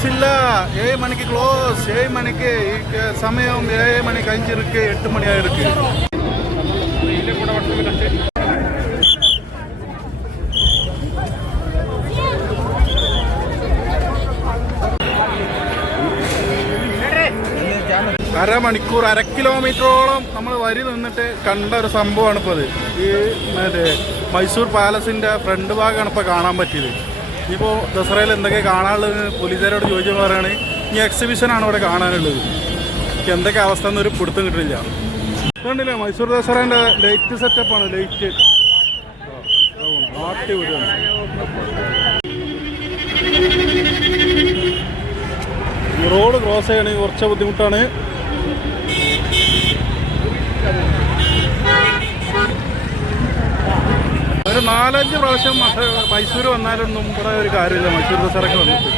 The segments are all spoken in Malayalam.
ക്ലോസ് ഇല്ല ഏഴ് മണിക്ക് ക്ലോസ്. ഏഴ് മണിക്ക് സമയം ഏഴ് മണി കഴിഞ്ഞിരിക്ക് എട്ട് മണിയായിരിക്ക്. അരമണിക്കൂർ അര കിലോമീറ്ററോളം നമ്മൾ വരി നിന്നിട്ട് കണ്ട ഒരു സംഭവമാണ് ഇപ്പോൾ അത്. ഈ മറ്റേ മൈസൂർ പാലസിന്റെ ഫ്രണ്ട് ഭാഗമാണ് ഇപ്പോൾ കാണാൻ പറ്റിയത്. ഇപ്പോൾ ദസറയിൽ എന്തൊക്കെ കാണാനുള്ളത്? പോലീസുകാരോട് ചോദിച്ചപ്പോൾ പറയുകയാണ് ഈ എക്സിബിഷനാണ് ഇവിടെ കാണാനുള്ളത്. എന്തൊക്കെ അവസ്ഥ എന്നൊരു പിടുത്തം കിട്ടില്ല കണ്ടില്ലേ? മൈസൂർ ദസറേന്റെ ലൈറ്റ് സെറ്റപ്പ് ആണ് ലൈറ്റ് റോഡ് ക്രോസ് ചെയ്യണമെങ്കിൽ കുറച്ച് ബുദ്ധിമുട്ടാണ് ഒരു നാലഞ്ച് പ്രാവശ്യം മൈസൂർ വന്നാലൊന്നും ഇവിടെ ഒരു കാര്യമില്ല. മൈസൂർ ദസറയ്ക്ക് വന്നിട്ട്.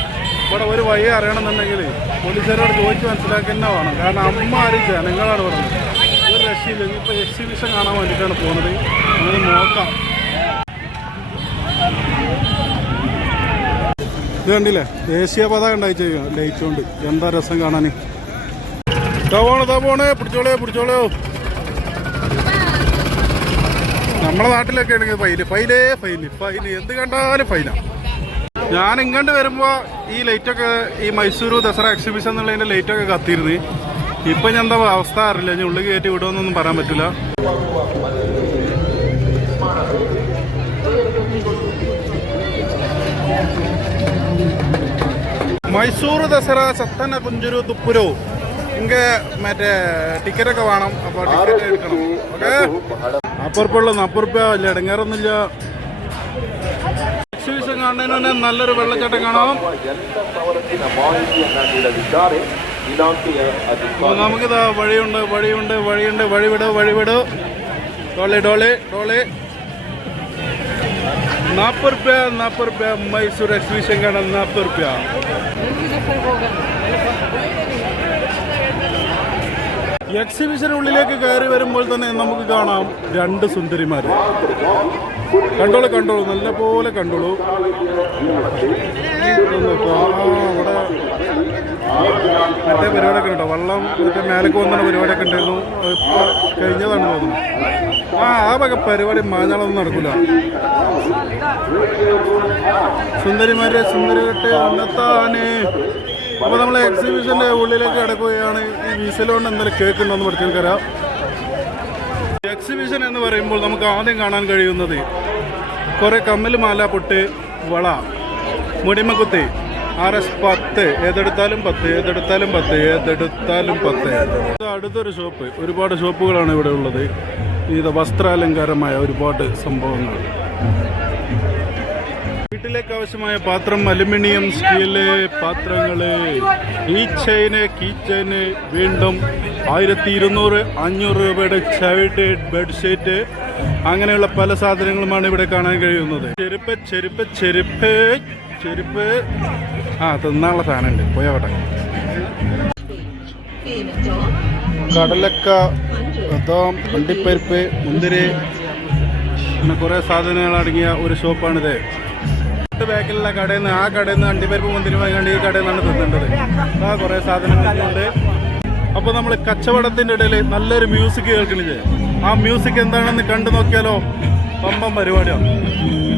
ഇവിടെ ഒരു വഴി അറിയണമെന്നുണ്ടെങ്കിൽ പോലീസുകാരോട് ചോദിച്ച് മനസ്സിലാക്കി തന്നെ വേണം. കാരണം അമ്മ ആരും ജനങ്ങളാണ് പറഞ്ഞത് ഒരു രക്ഷയില്ല. ഇപ്പോൾ എക്സിബിഷൻ കാണാൻ വേണ്ടിയിട്ടാണ് പോകുന്നത്. അങ്ങനെ നോക്കാം. ഇത് കണ്ടില്ലേ? ദേശീയ പതാക ഉണ്ടായിച്ച് ലൈറ്റ് കൊണ്ട് എന്താ രസം കാണാൻ തവണ താ പിടിച്ചോളേ പിടിച്ചോളേ. നമ്മളെ നാട്ടിലൊക്കെ ആണെങ്കിൽ ഫൈൽ ഫൈലേ ഫൈൽ ഫൈൽ എന്ത് കണ്ടാലും ഫൈലാണ് ഞാൻ ഇങ്ങോട്ട് വരുമ്പോൾ ഈ ലൈറ്റൊക്കെ ഈ മൈസൂർ ദസറ എക്സിബിഷൻ എന്നുള്ളതിന്റെ ലൈറ്റൊക്കെ കത്തിയിരുന്നു. ഇപ്പം ഞാൻ എന്താ അവസ്ഥ അറിയില്ല. ഞാൻ ഉള്ളിൽ കയറ്റി വിടുമെന്നൊന്നും പറയാൻ പറ്റില്ല. മൈസൂർ ദസറ സത്തന കുഞ്ചുരു തുപ്പുരു. ഇങ്ങ മറ്റേ ടിക്കറ്റൊക്കെ വേണം. അപ്പോൾ ടിക്കറ്റ് എടുക്കണം. ഓക്കെ? നാപ്പുറുപ്പുള്ള നാപ്പുറുപ്പ അല്ല ഇടങ്ങാറൊന്നുമില്ല. എക്സിബിഷൻ കാണുന്നതിന് തന്നെ നല്ലൊരു വെള്ളച്ചാട്ടം കാണാം. നമുക്കിതാ വഴിയുണ്ട് വഴിയുണ്ട് വഴിയുണ്ട് വഴിവിട് വഴിവിട്. ടോളി ടോളി ടോളി. നാപ്പത് റുപ്യ നാപ്പത് റുപ്യ മൈസൂർ എക്സിബിഷൻ കാണാം നാപ്പത് റുപ്യ എക്സിബിഷനുള്ളിലേക്ക് കയറി വരുമ്പോൾ തന്നെ നമുക്ക് കാണാം രണ്ട് സുന്ദരിമാർ കണ്ടോളൂ കണ്ടോളൂ നല്ല പോലെ കണ്ടോളൂ അവിടെ മറ്റേ പരിപാടിയൊക്കെ ഉണ്ടോ വള്ളം മറ്റേ മേലേക്ക് വന്നുള്ള പരിപാടിയൊക്കെ ഉണ്ടായിരുന്നു. ഇപ്പോൾ കഴിഞ്ഞതാണ് തോന്നുന്നു. ആ ആ വക പരിപാടി മാഞ്ഞാളൊന്നും നടക്കില്ല സുന്ദരിമാരെ സുന്ദരികട്ടെ അന്നത്താന്. അപ്പോൾ നമ്മൾ എക്സിബിഷന്റെ ഉള്ളിലേക്ക് കിടക്കുകയാണ്. ഈ വിസലുകൊണ്ട് എന്തായാലും കേൾക്കുന്നതെന്ന് പഠിച്ചെനിക്കറിയാം എക്സിബിഷൻ എന്ന് പറയുമ്പോൾ നമുക്ക് ആദ്യം കാണാൻ കഴിയുന്നത് കുറേ കമ്മൽ മാല പൊട്ട് വള മുടിമക്കുത്തി. ആർ എസ് പത്ത് ഏതെടുത്താലും പത്ത് ഏതെടുത്താലും പത്ത് ഏതെടുത്താലും പത്ത്. അടുത്തൊരു ഷോപ്പ്. ഒരുപാട് ഷോപ്പുകളാണ് ഇവിടെ ഉള്ളത്. ഇത് വസ്ത്രാലങ്കാരമായ ഒരുപാട് സംഭവങ്ങൾ. വീട്ടിലേക്ക് ആവശ്യമായ പാത്രം അലുമിനിയം സ്റ്റീൽ പാത്രങ്ങൾ ഈ ചെയിന് കീ ചെയിന് വീണ്ടും ആയിരത്തി ഇരുന്നൂറ് അഞ്ഞൂറ് രൂപയുടെ ചവിട്ട് ബെഡ്ഷീറ്റ്. അങ്ങനെയുള്ള പല സാധനങ്ങളുമാണ് ഇവിടെ കാണാൻ കഴിയുന്നത്. ചെരുപ്പ് ചെരുപ്പ് ചെരുപ്പ് ചെരുപ്പ്. ആ തിന്നാനുള്ള സാധനമുണ്ട്. പോയാവട്ടെ കടലക്ക ബദാം വണ്ടിപ്പരിപ്പ് മുന്തിരി പിന്നെ കുറേ സാധനങ്ങൾ അടങ്ങിയ ഒരു ഷോപ്പാണിത്. തൊട്ട് ബാക്കിലുള്ള കടയിൽ നിന്ന് ആ കടയിൽ നിന്ന് അണ്ടിപ്പരിപ്പ് മുന്തിരി വാങ്ങിക്കാണ്ട് ഈ കടയിൽ നിന്നാണ് തിന്നേണ്ടത്. ആ കുറേ സാധനങ്ങളുണ്ട് അപ്പോൾ നമ്മൾ കച്ചവടത്തിന്റെ ഇടയിൽ നല്ലൊരു മ്യൂസിക് കേൾക്കണില്ലേ? ആ മ്യൂസിക് എന്താണെന്ന് കണ്ടു നോക്കിയാലോ? പമ്പം പരിപാടിയാണ് ും.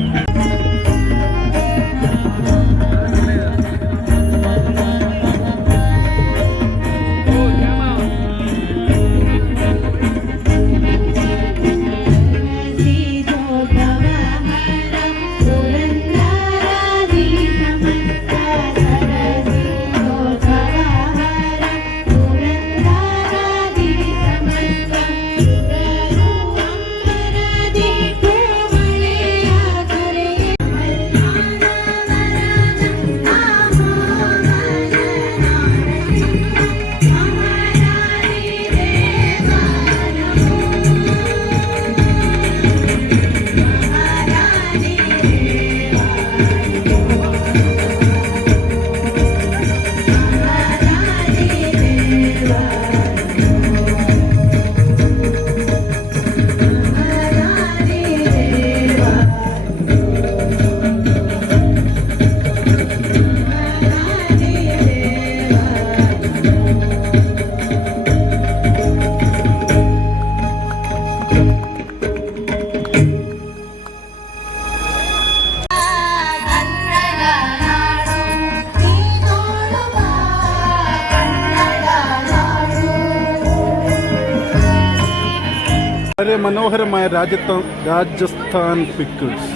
മനോഹരമായ Rajasthan Rajasthan pickles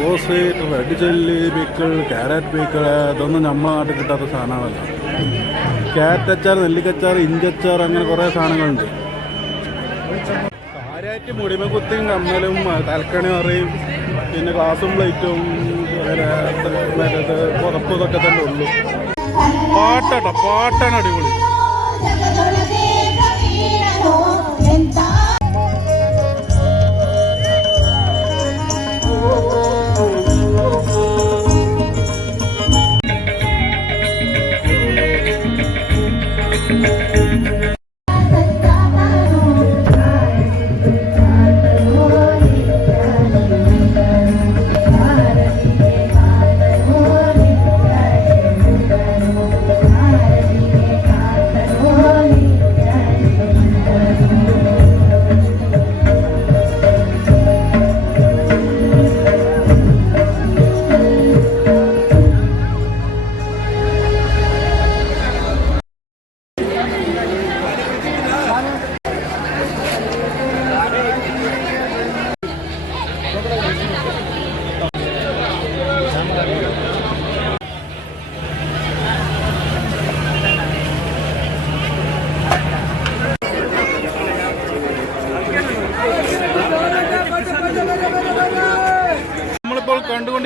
rose red chilli pickle carrot pickle ഇതൊന്നും നമ്മളെ നാട്ടിൽ കിട്ടാത്ത സാധനങ്ങളല്ല. ക്യാരറ്റ് അച്ചാർ നെല്ലിക്കച്ചാർ ഇഞ്ചച്ചാർ അങ്ങനെ കുറേ സാധനങ്ങളുണ്ട്. കാര്യമായിട്ട് മുടിമ കുത്തിയും കമ്മലും തലക്കണി പറയും പിന്നെ ഗ്ലാസും പ്ലേറ്റും പുറപ്പും ഇതൊക്കെ തന്നെ ഉള്ളൂ. പാട്ടാട്ടോ പാട്ടാണ് അടിപൊളി.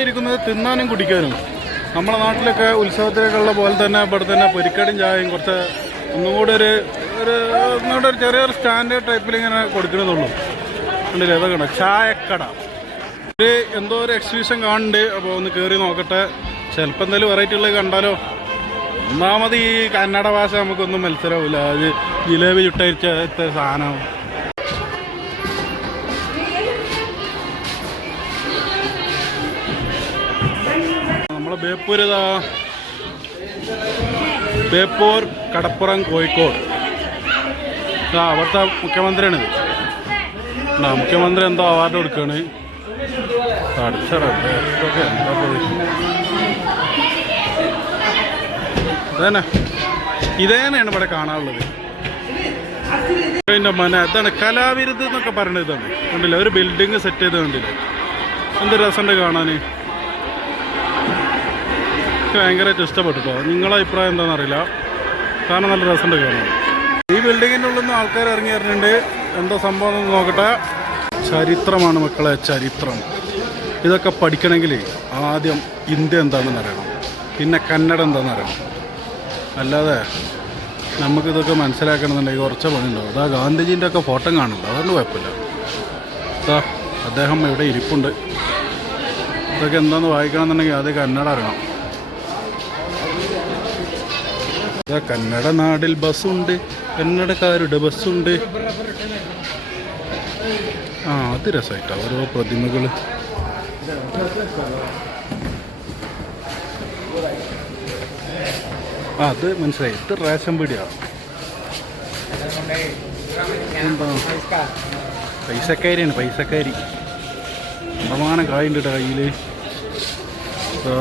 കണ്ടുകൊണ്ടിരിക്കുന്നത് തിന്നാനും കുടിക്കാനും. നമ്മുടെ നാട്ടിലൊക്കെ ഉത്സവത്തിലേക്കുള്ള പോലെ തന്നെ ഇവിടെ തന്നെ പൊരിക്കടും ചായയും കുറച്ച് ഒന്നുകൂടെ ഒരു ഒരു ഒന്നുകൂടെ ഒരു ചെറിയൊരു സ്റ്റാൻഡേർഡ് ടൈപ്പിൽ ഇങ്ങനെ കൊടുക്കണമെന്നുള്ളൂ ഉണ്ടല്ലേ അതൊക്കെ ചായക്കട. ഒരു എന്തോ ഒരു എക്സിബിഷൻ കാണുന്നുണ്ട്. അപ്പോൾ ഒന്ന് കയറി നോക്കട്ടെ. ചിലപ്പോൾ എന്തെങ്കിലും വെറൈറ്റി ഉള്ളത് കണ്ടാലോ? ഒന്നാമത് ഈ കന്നഡ ഭാഷ നമുക്കൊന്നും മത്സരമില്ല അത് ജിലേബി ചുട്ടരിച്ച സാധനം. നമ്മളെ ബേപ്പൂർ ഇതാ ബേപ്പൂർ കടപ്പുറം കോഴിക്കോട്. ആ അവിടുത്തെ മുഖ്യമന്ത്രിയാണിത്. ആ മുഖ്യമന്ത്രി എന്തോ അവാർഡ് കൊടുക്കുകയാണ്. അടിച്ചടേ ഇതൊക്കെ എന്താ പോയി ഇതേനെയാണ് ഇവിടെ കാണാനുള്ളത്. പിന്നെ മന അതാണ് കലാവിരുദ്ധ എന്നൊക്കെ പറയുന്നത് ഇതാണ്. കണ്ടില്ല? ഒരു ബിൽഡിങ് സെറ്റ് ചെയ്ത് കണ്ടില്ല? എന്ത് രസമുണ്ട് കാണാൻ എനിക്ക് ഭയങ്കരമായിട്ട് ഇഷ്ടപ്പെട്ടു കേട്ടോ നിങ്ങളെ അഭിപ്രായം എന്താണെന്ന് അറിയില്ല. കാരണം നല്ല രസമുണ്ട് കാണാൻ. ഈ ബിൽഡിങ്ങിന്റെ ഉള്ളിൽ നിന്ന് ആൾക്കാർ ഇറങ്ങി വരുന്നുണ്ട്. എന്തോ സംഭവം എന്ന് നോക്കട്ടെ. ചരിത്രമാണ് മക്കളെ ചരിത്രം. ഇതൊക്കെ പഠിക്കണമെങ്കിൽ ആദ്യം ഇന്ത്യ എന്താണെന്ന് അറിയണം. പിന്നെ കന്നഡ എന്താണെന്ന് അറിയണം. അല്ലാതെ നമുക്കിതൊക്കെ മനസ്സിലാക്കണമെന്നുണ്ടെങ്കിൽ കുറച്ച് പണിയുണ്ടാവും അതാ ഗാന്ധിജീന്റെ ഒക്കെ ഫോട്ടോ കാണുന്നുണ്ട്. അതുകൊണ്ട് കുഴപ്പമില്ല. അതാ അദ്ദേഹം ഇവിടെ ഇരിപ്പുണ്ട്. ഇതൊക്കെ എന്താണെന്ന് വായിക്കണമെന്നുണ്ടെങ്കിൽ ആദ്യം കന്നഡ അറിയണം. കന്നഡ നാടിൽ ബസ്സുണ്ട് കന്നഡക്കാരുടെ ബസ്സുണ്ട്. ആ അത് രസമായിട്ട് ഓരോ പ്രതിമകൾ ആ അത് മനസ്സിലായി ഇത് റേഷൻ പീടിയാണ് പൈസക്കാരിയാണ് പൈസക്കാരി. പ്രമാണം കായുണ്ട് കയ്യിൽ എന്തോ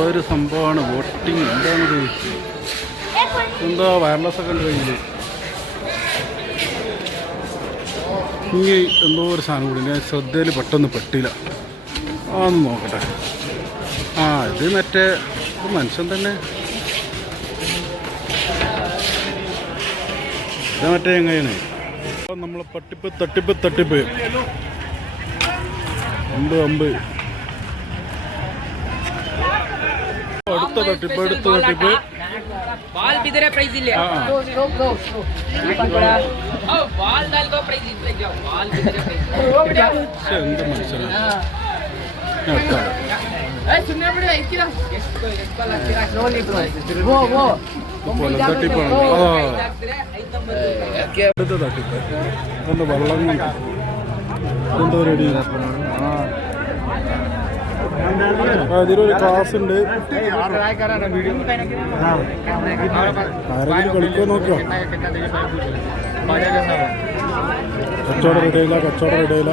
ഒരു സംഭവമാണ് വോട്ടിങ് എന്താണിത്? എന്തോ വയർലെസ് ഒക്കെ ഉണ്ട് കയ്യിൽ ഇനി എന്തോ ഒരു സാധനം കൂടി ഞാൻ ശ്രദ്ധയിൽ പെട്ടെന്ന് പെട്ടില്ല. ആ ഒന്ന് നോക്കട്ടെ. ആ ഇത് മറ്റേ മനുഷ്യൻ തന്നെ. ഇത് മറ്റേ എങ്ങനെയാണ്? നമ്മൾ പട്ടിപ്പ് തട്ടിപ്പ് തട്ടിപ്പ്. അമ്പ് അമ്പ്. ಬಾಲ್ ಬಿದ್ದರೆ ಪ್ರೈಸ್ ಇಲ್ಲಿ. ಬಾಲ್ ಇಲ್ಲ. ಬಾಲ್ ಒಂದು ಒಂದು ഇതിലൊരു ക്ലാസ് ഉണ്ട്. ആരെങ്കിലും കളിക്കാൻ നോക്കുക കച്ചവടം ഇടയില്ല കച്ചവടം ഇടയില്ല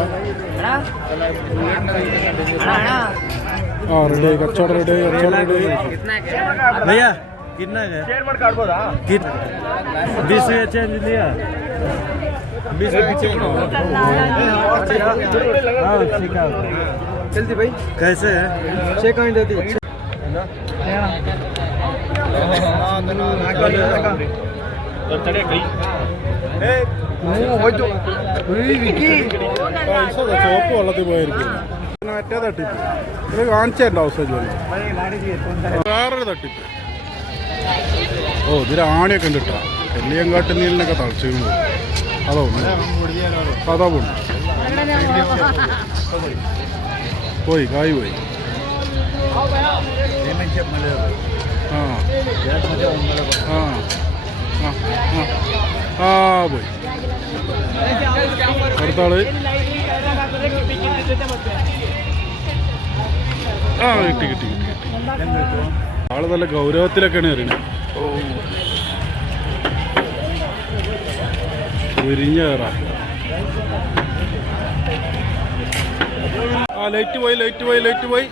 ആ റെഡി കച്ചവടം റെഡി കച്ചവടം റെഡി भैया कितना का बीस रुपया चेंज लिया बीस रुपया चेंज हाँ ठीक है जल्दी भाई कैसे है छह कॉइन देती പൈസ ചോപ്പ് വെള്ളത്തിൽ പോയിരിക്കും മറ്റേ തട്ടിപ്പ് ഇത് കാണിച്ചേണ്ട അവസ്ഥ വേറൊരു തട്ടിപ്പ് ഓ ഇതിൽ ആണിയൊക്കെ ഉണ്ട് കേട്ടോ എല്ലിയങ്കാട്ട് നീലിനൊക്കെ തളച്ചു വീണു. അതോ അതാ പോണു പോയി കായ് പോയി ആ ആ ആ പോയി അടുത്താൾ ആ കിട്ടി കിട്ടി കിട്ടി കിട്ടി। ആൾ നല്ല ഗൗരവത്തിലൊക്കെയാണ് എറിയണത് വിരിഞ്ഞ കയറാ. ആ ലൈറ്റ് പോയി ലൈറ്റ് പോയി ലൈറ്റ് പോയി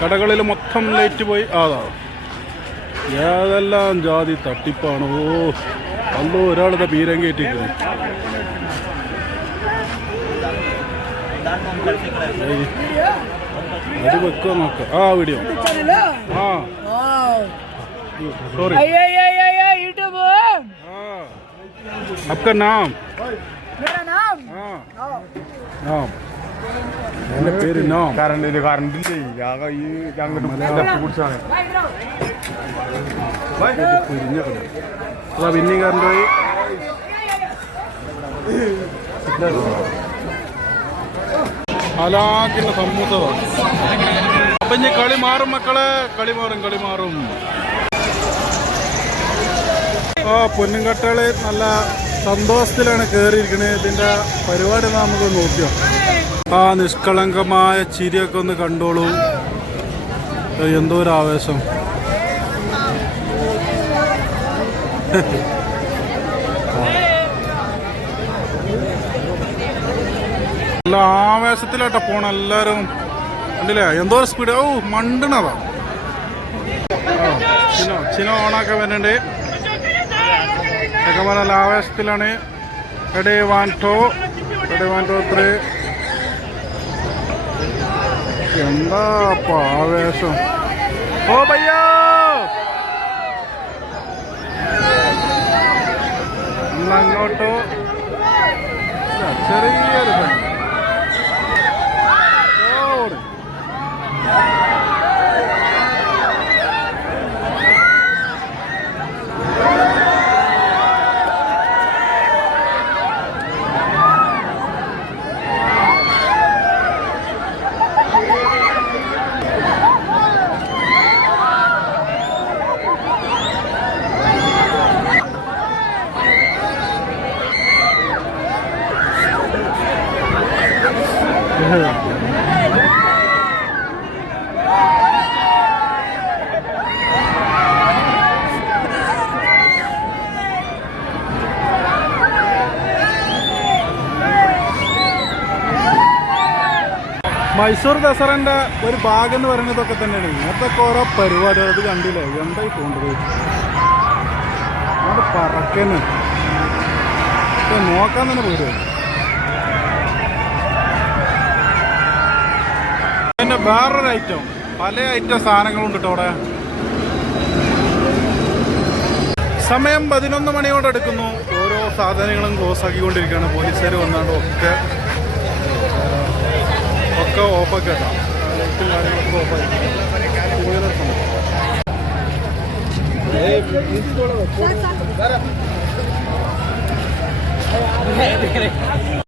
കടകളിൽ മൊത്തം ലൈറ്റ് പോയി ആ, അതാ ഏതെല്ലാം ജാതി തട്ടിപ്പാണ് ഓ അല്ലോ ഒരാളിതാ പീരം കയറ്റിക്കുന്നത് അത് വെക്കുക നോക്ക ആ വീഡിയോ ആ സോറി यूट्यूब हाँ आपका नाम मेरा नाम हाँ नाम എന്റെ പേര് നോ. കാരണം ഇത് കറണ്ട് ഇല്ല? ഈ അങ്ങോട്ട് കുടിച്ചാണ് അതാ പിന്നെയും കറണ്ട് പോയി. ഹലാക്കിന്റെ സമൂസ അപ്പൊ ഇനി കളി മാറും മക്കളെ. കളി മാറും കളി മാറും. ആ പൊന്നുംകട്ടകൾ നല്ല സന്തോഷത്തിലാണ് കേറിയിരിക്കുന്നത് ഇതിന്റെ പരിപാടി നമുക്ക് നോക്കിയോ? ആ നിഷ്കളങ്കമായ ചിരിയൊക്കെ ഒന്ന് കണ്ടോളൂ. എന്തോ ഒരു ആവേശം. നല്ല ആവേശത്തിലാട്ടോ പോണ എല്ലാരും. കണ്ടില്ലേ? എന്തോ ഒരു സ്പീഡ് ഓ മണ്ടണതാ ചിനോ ചിനോ ഓണാക്കാൻ വരുന്നുണ്ട്. നല്ല ആവേശത്തിലാണ്. എടേ വാൻ ടോ എടേ വാൻ ടോ ത്രീ എന്താ ആവേശം? ഓ ഭയ്യോ അങ്ങോട്ടോ ചെറിയൊരു പണി മൈസൂർ ദസറന്റെ ഒരു ഭാഗം എന്ന് പറയുന്നതൊക്കെ തന്നെയാണ്. ഇങ്ങനത്തെ ഓരോ പരിപാടികൾ അത് കണ്ടില്ലേ? എന്തായി കൊണ്ടുപോയി അത് നോക്കാൻ തന്നെ പേടിയാണ് പിന്നെ വേറൊരു ഐറ്റം പല ഐറ്റം സാധനങ്ങളുണ്ട് കേട്ടോ അവിടെ. സമയം പതിനൊന്ന് മണിയോടെ എടുക്കുന്നു ഓരോ സാധനങ്ങളും ക്ലോസ് ആക്കിക്കൊണ്ടിരിക്കുകയാണ്. പോലീസുകാർ വന്നാണ്ട് ഒക്കെ ഒക്കെ ഓഫാക്കി കേട്ടോ ലൈറ്റും കാര്യങ്ങളൊക്കെ ഓഫാക്കി